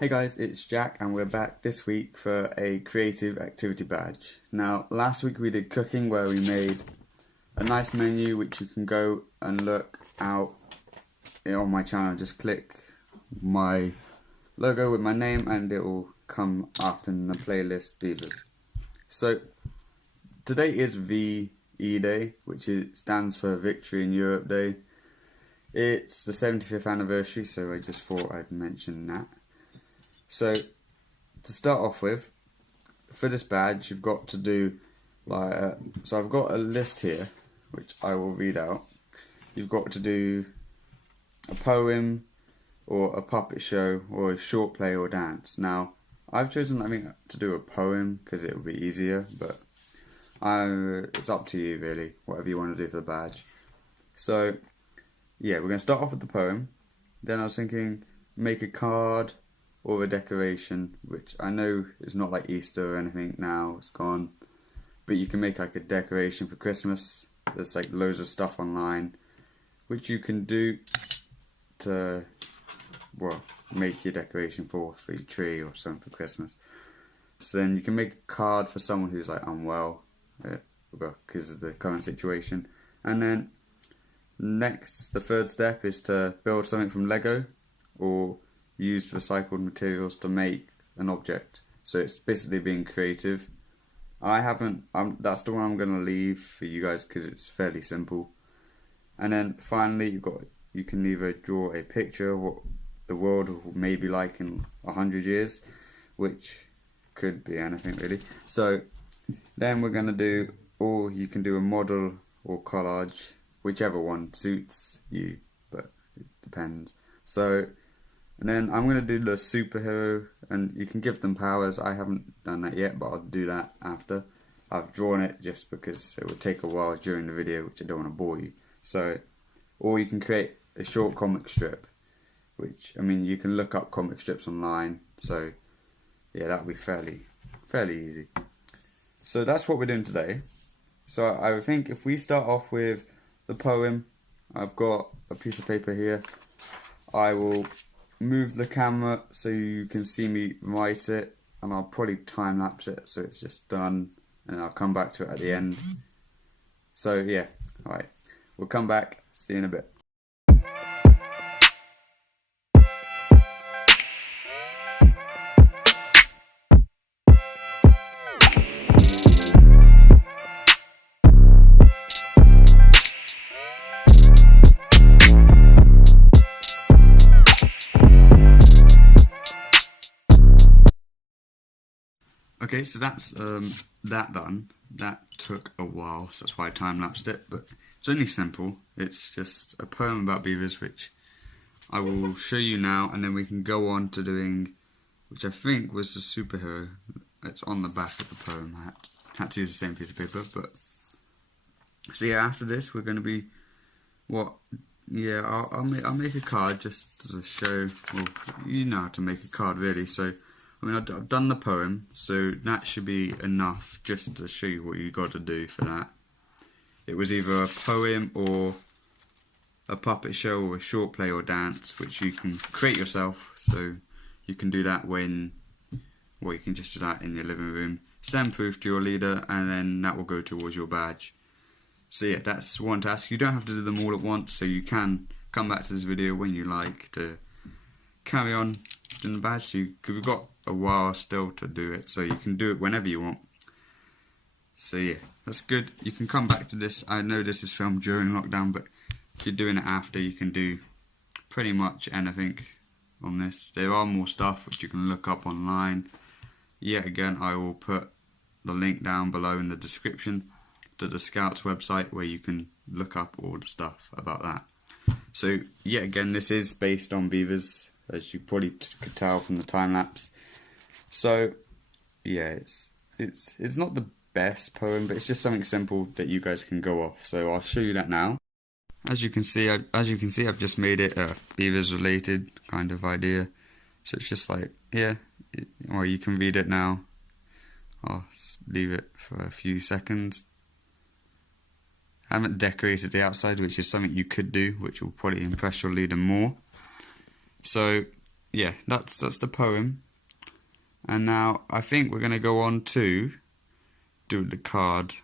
Hey guys, it's Jack and we're back this week for a creative activity badge. Now, last week we did cooking where we made a nice menu which you can go and look out on my channel. Just click my logo with my name and it will come up in the playlist Beavers. So, today is VE Day, which stands for Victory in Europe Day. It's the 75th anniversary, so I just thought I'd mention that. So, to start off with, for this badge, you've got to do so I've got a list here, which I will read out. You've got to do a poem, or a puppet show, or a short play or dance. Now, I've chosen, to do a poem because it will be easier, but it's up to you really, whatever you want to do for the badge. So, yeah, we're going to start off with the poem. Then I was thinking, make a card or a decoration, which I know is not like Easter or anything now, it's gone. But you can make like a decoration for Christmas. There's like loads of stuff online, which you can do to, well, make your decoration for your tree or something for Christmas. So then you can make a card for someone who's like unwell, because of the current situation. And then next, the third step is to build something from Lego or use recycled materials to make an object. So it's basically being creative. That's the one I'm going to leave for you guys because it's fairly simple. And then finally you can either draw a picture of what the world may be like in 100 years, which could be anything really. So then we're going to do, or you can do a model or collage, whichever one suits you, but it depends. So, and then I'm going to do the superhero, and you can give them powers. I haven't done that yet, but I'll do that after. I've drawn it just because it would take a while during the video, which I don't want to bore you. So, or you can create a short comic strip, which, you can look up comic strips online. So, yeah, that would be fairly easy. So that's what we're doing today. So I think if we start off with the poem, I've got a piece of paper here. I will move the camera so you can see me write it, and I'll probably time lapse it so it's just done, and I'll come back to it at the end. So yeah, alright, we'll come back, see you in a bit. Okay, so that's that done. That took a while, so that's why I time-lapsed it, but it's only simple. It's just a poem about beavers, which I will show you now, and then we can go on to doing, which I think was the superhero. It's on the back of the poem. I had to use the same piece of paper, but so yeah, after this we're going to be, I'll make a card just to show, well, you know how to make a card really, so I've done the poem, so that should be enough just to show you what you got to do for that. It was either a poem or a puppet show or a short play or dance, which you can create yourself, so you can do that you can just do that in your living room, send proof to your leader, and then that will go towards your badge. So yeah, that's one task. You don't have to do them all at once, so you can come back to this video when you like to carry on doing the badge, because we've got a while still to do it, so you can do it whenever you want. So yeah, that's good. You can come back to this. I know this is filmed during lockdown, but if you're doing it after, you can do pretty much anything on this. There are more stuff which you can look up online. Yet again, I will put the link down below in the description to the Scouts website where you can look up all the stuff about that. So yet again, this is based on beavers, as you probably could tell from the time lapse. So yeah, it's not the best poem, but it's just something simple that you guys can go off. So I'll show you that now. As you can see, I've just made it a beavers related kind of idea. So it's just like, yeah, or you can read it now. I'll leave it for a few seconds. I haven't decorated the outside, which is something you could do, which will probably impress your leader more. So yeah, that's the poem. And now I think we're gonna go on to do the card.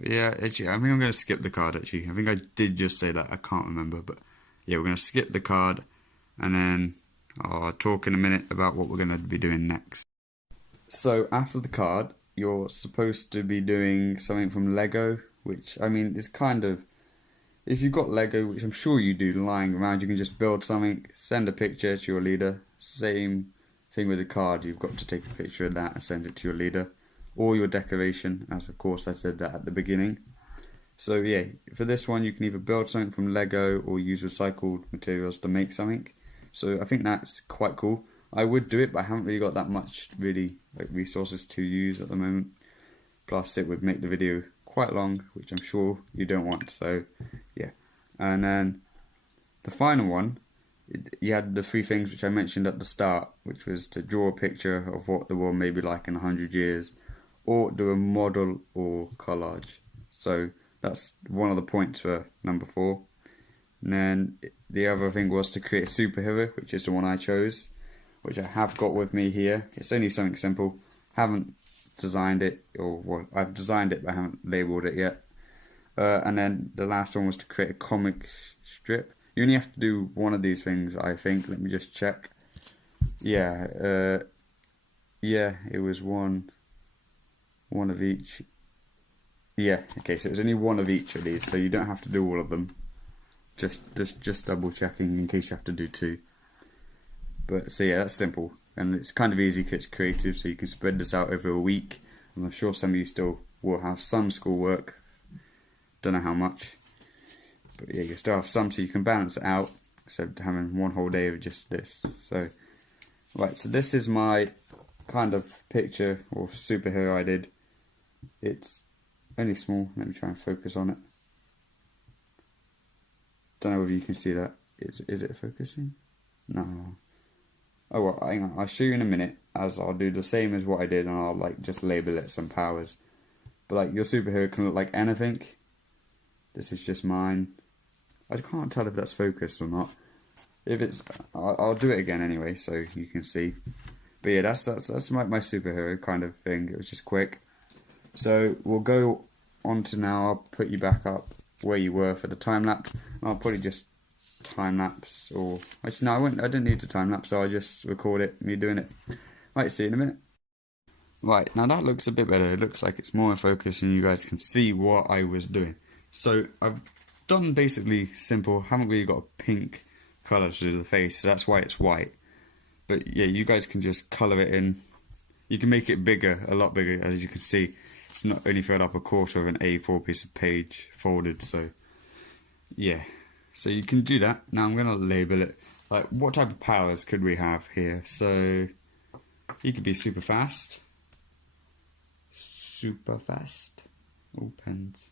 Yeah, actually, I think I'm gonna skip the card. Actually, I think I did just say that. I can't remember, but yeah, we're gonna skip the card, and then I'll talk in a minute about what we're gonna be doing next. So after the card, you're supposed to be doing something from Lego, which I mean is kind of, if you've got Lego, which I'm sure you do, lying around, you can just build something, send a picture to your leader. Same thing with the card, you've got to take a picture of that and send it to your leader. Or your decoration, as of course I said that at the beginning. So yeah, for this one you can either build something from Lego or use recycled materials to make something. So I think that's quite cool. I would do it, but I haven't really got that much resources to use at the moment. Plus it would make the video quite long, which I'm sure you don't want, so yeah. And then the final one, you had the three things which I mentioned at the start, which was to draw a picture of what the world may be like in 100 years, or do a model or collage. So that's one of the points for number 4. And then the other thing was to create a superhero, which is the one I chose, which I have got with me here. It's only something simple. Haven't designed it, or well, I've designed it but I haven't labelled it yet. And then the last one was to create a comic strip. You only have to do one of these things, I think. Let me just check. Yeah, it was one of each. Yeah, okay, so it's only one of each of these, so you don't have to do all of them. Just double checking in case you have to do 2. But so yeah, that's simple, and it's kind of easy because it's creative, so you can spread this out over a week. And I'm sure some of you still will have some schoolwork. Don't know how much, but yeah, you still have some, so you can balance it out instead of having one whole day of just this. So right, so this is my kind of picture or superhero I did. It's only small. Let me try and focus on it. Don't know whether you can see that. Is it focusing? No. Oh well, hang on. I'll show you in a minute, as I'll do the same as what I did, and I'll like just label it some powers. But like your superhero can look like anything. This is just mine. I can't tell if that's focused or not. If it's, I'll do it again anyway, so you can see. But yeah, that's my superhero kind of thing. It was just quick. So we'll go on to now. I'll put you back up where you were for the time lapse. I'll probably just time lapse, or actually no, I didn't need to time lapse, so I'll just record it, me doing it. Right, see you in a minute. Right, now that looks a bit better. It looks like it's more in focus and you guys can see what I was doing. So I've done basically simple, haven't really got a pink colour to the face, so that's why it's white. But yeah, you guys can just colour it in. You can make it bigger, a lot bigger, as you can see. It's not only filled up a quarter of an A4 piece of page folded, so yeah. So you can do that. Now I'm going to label it. Like, what type of powers could we have here? So he could be super fast. Super fast. All pens.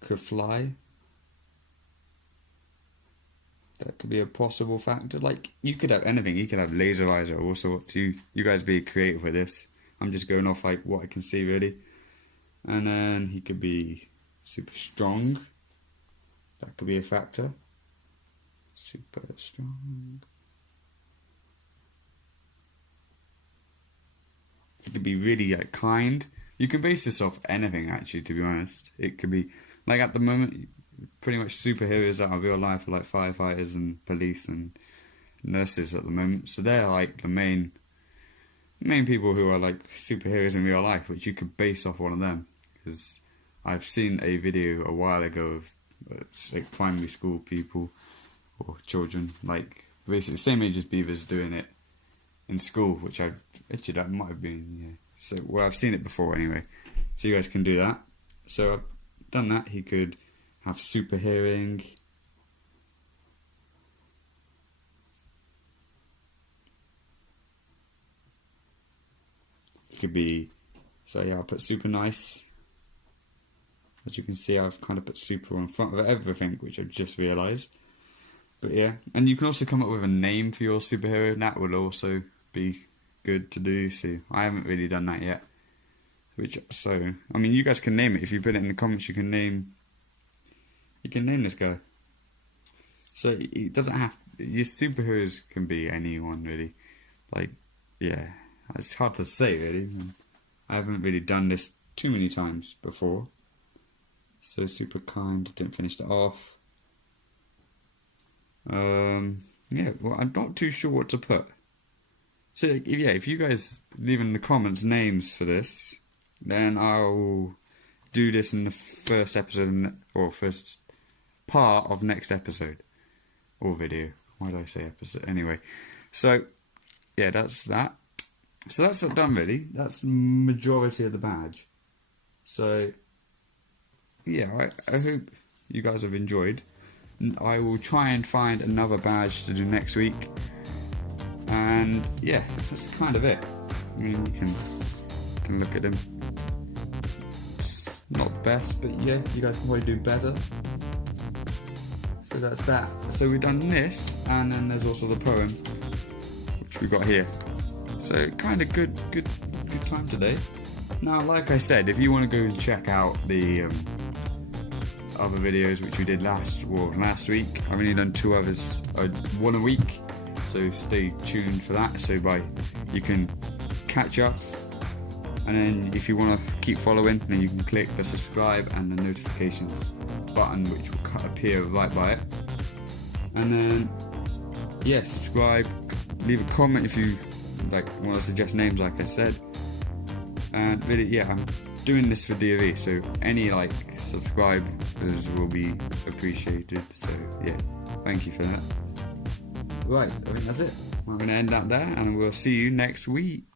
Could fly. That could be a possible factor. Like, you could have anything. You could have laser eyes or all sorts. You guys be creative with this. I'm just going off like what I can see really. And then he could be super strong. That could be a factor. Super strong. He could be really like kind. You can base this off anything actually, to be honest. It could be like at the moment pretty much superheroes out of real life are like firefighters and police and nurses at the moment. So they're like the main people who are like superheroes in real life, which you could base off one of them. Because I've seen a video a while ago of like primary school people or children, like basically the same age as Beavers, doing it in school, which that might have been, yeah. So well, I've seen it before anyway. So you guys can do that. So I've done that. He could have super hearing. It could be, so yeah, I'll put super nice. As you can see, I've kind of put super on front of everything, which I've just realised. But yeah, and you can also come up with a name for your superhero, and that would also be good to do. So I haven't really done that yet. So I mean, you guys can name it. If you put it in the comments, you can name this guy. So it doesn't have. Your superheroes can be anyone really. Like, yeah, it's hard to say really. I haven't really done this too many times before. So super kind, didn't finish that off. Yeah, well, I'm not too sure what to put. So yeah, if you guys leave in the comments names for this, then I'll do this in the first episode or first part of next episode or video. Why did I say episode? Anyway, so yeah, that's that. So that's not done really. That's the majority of the badge. So yeah, I hope you guys have enjoyed. I will try and find another badge to do next week. And yeah, that's kind of it. I mean, you can look at them. It's not the best, but yeah, you guys can probably do better. So that's that. So we've done this, and then there's also the poem, which we got here. So kind of good time today. Now, like I said, if you want to go and check out the other videos which we did last week, I've only done 2 others, one a week. So stay tuned for that. So you can catch up, and then if you want to keep following, then you can click the subscribe and the notifications button, which will appear right by it. And then yeah, subscribe, leave a comment if you want to suggest names, like I said. And really, yeah, I'm doing this for DOV, so any subscribers will be appreciated. So yeah, thank you for that. Right, I think that's it. I'm going to end that there, and we'll see you next week.